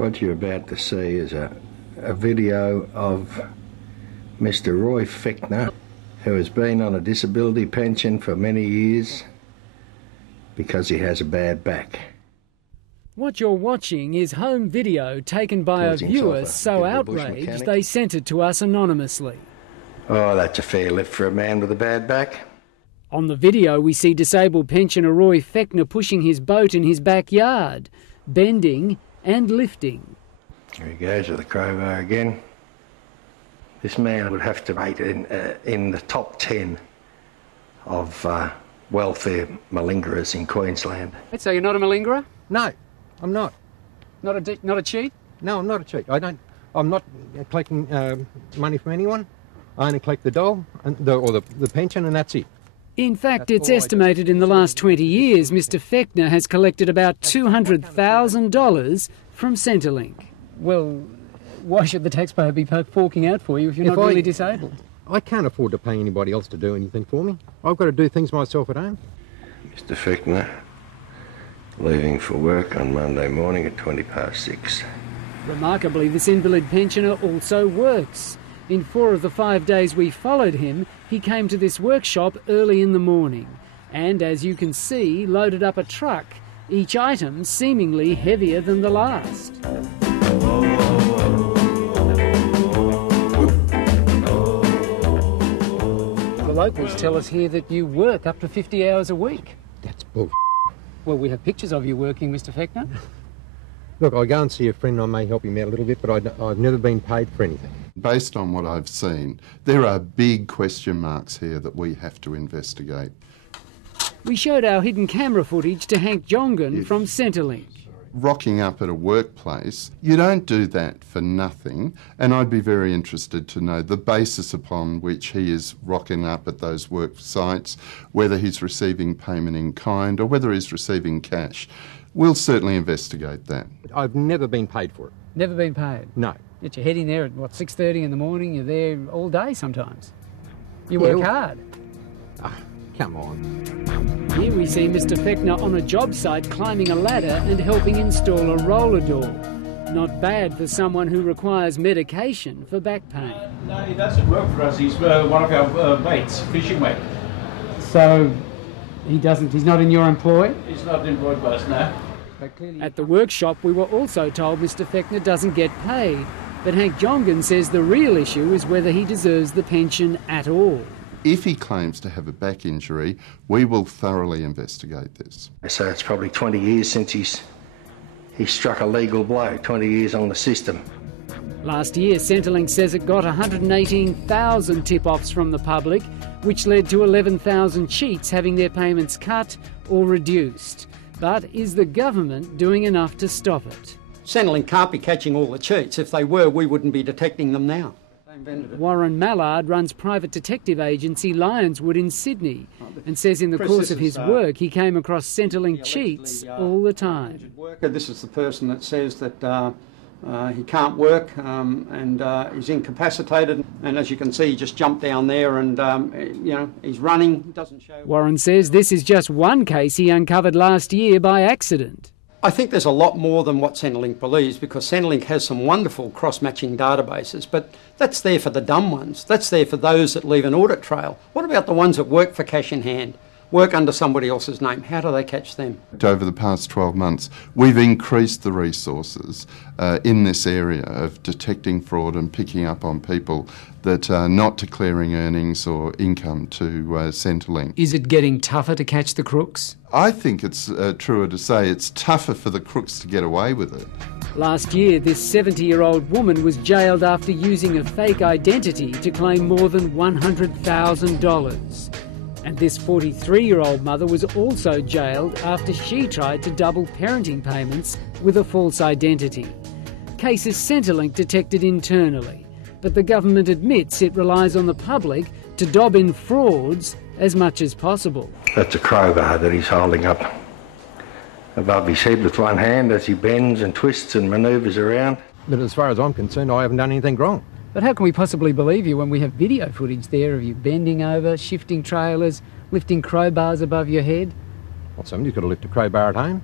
What you're about to see is a video of Mr. Roy Fichtner, who has been on a disability pension for many years because he has a bad back. What you're watching is home video taken by a viewer so outraged they sent it to us anonymously. Oh, that's a fair lift for a man with a bad back. On the video we see disabled pensioner Roy Fichtner pushing his boat in his backyard, bending and lifting. There he goes with the crowbar again. This man would have to rate in the top 10 of welfare malingerers in Queensland. So you're not a malingerer? No, I'm not. Not a cheat? No, I'm not a cheat. I'm not collecting money from anyone. I only collect the dole or the pension, and that's it. In fact, it's estimated in the last 20 years Mr. Fichtner has collected about $200,000 from Centrelink. Well, why should the taxpayer be forking out for you if you're not really disabled? I can't afford to pay anybody else to do anything for me. I've got to do things myself at home. Mr. Fichtner, leaving for work on Monday morning at 6:20. Remarkably, this invalid pensioner also works. In 4 of the 5 days we followed him, he came to this workshop early in the morning and, as you can see, loaded up a truck, each item seemingly heavier than the last. The locals tell us here that you work up to 50 hours a week. That's bull. Well, we have pictures of you working, Mr. Fichtner. Look, I go and see a friend, I may help him out a little bit, but I've never been paid for anything. Based on what I've seen, there are big question marks here that we have to investigate. We showed our hidden camera footage to Hank Jongen from Centrelink. Rocking up at a workplace, you don't do that for nothing, and I'd be very interested to know the basis upon which he is rocking up at those work sites, whether he's receiving payment in kind or whether he's receiving cash. We'll certainly investigate that. I've never been paid for it. Never been paid? No. Get your head in there at, 6:30 in the morning, you're there all day sometimes. You work hard. Come on. Here we see Mr. Fichtner on a job site climbing a ladder and helping install a roller door. Not bad for someone who requires medication for back pain. No, he doesn't work for us. He's one of our mates, fishing mate. So he's not in your employ? He's not employed by us, no. At the workshop we were also told Mr. Fichtner doesn't get paid, but Hank Jongen says the real issue is whether he deserves the pension at all. If he claims to have a back injury, we will thoroughly investigate this. So it's probably 20 years since he struck a legal blow, 20 years on the system. Last year, Centrelink says it got 118,000 tip-offs from the public, which led to 11,000 cheats having their payments cut or reduced. But is the government doing enough to stop it? Centrelink can't be catching all the cheats. If they were, we wouldn't be detecting them now. Warren Mallard runs private detective agency Lyonswood in Sydney and says in the course of his work he came across Centrelink cheats all the time. This is the person that says that he can't work and he's incapacitated, and as you can see he just jumped down there and he's running. Doesn't show. Warren says this is just one case he uncovered last year by accident. I think there's a lot more than what Centrelink believes, because Centrelink has some wonderful cross-matching databases, but that's there for the dumb ones. That's there for those that leave an audit trail. What about the ones that work for cash in hand, work under somebody else's name? How do they catch them? Over the past 12 months, we've increased the resources in this area of detecting fraud and picking up on people that are not declaring earnings or income to Centrelink. Is it getting tougher to catch the crooks? I think it's truer to say it's tougher for the crooks to get away with it. Last year, this 70-year-old woman was jailed after using a fake identity to claim more than $100,000. And this 43-year-old mother was also jailed after she tried to double parenting payments with a false identity. Cases Centrelink detected internally, but the government admits it relies on the public to dob in frauds as much as possible. That's a crowbar that he's holding up above his head with one hand as he bends and twists and manoeuvres around. But as far as I'm concerned, I haven't done anything wrong. But how can we possibly believe you when we have video footage there of you bending over, shifting trailers, lifting crowbars above your head? Well, somebody's got to lift a crowbar at home.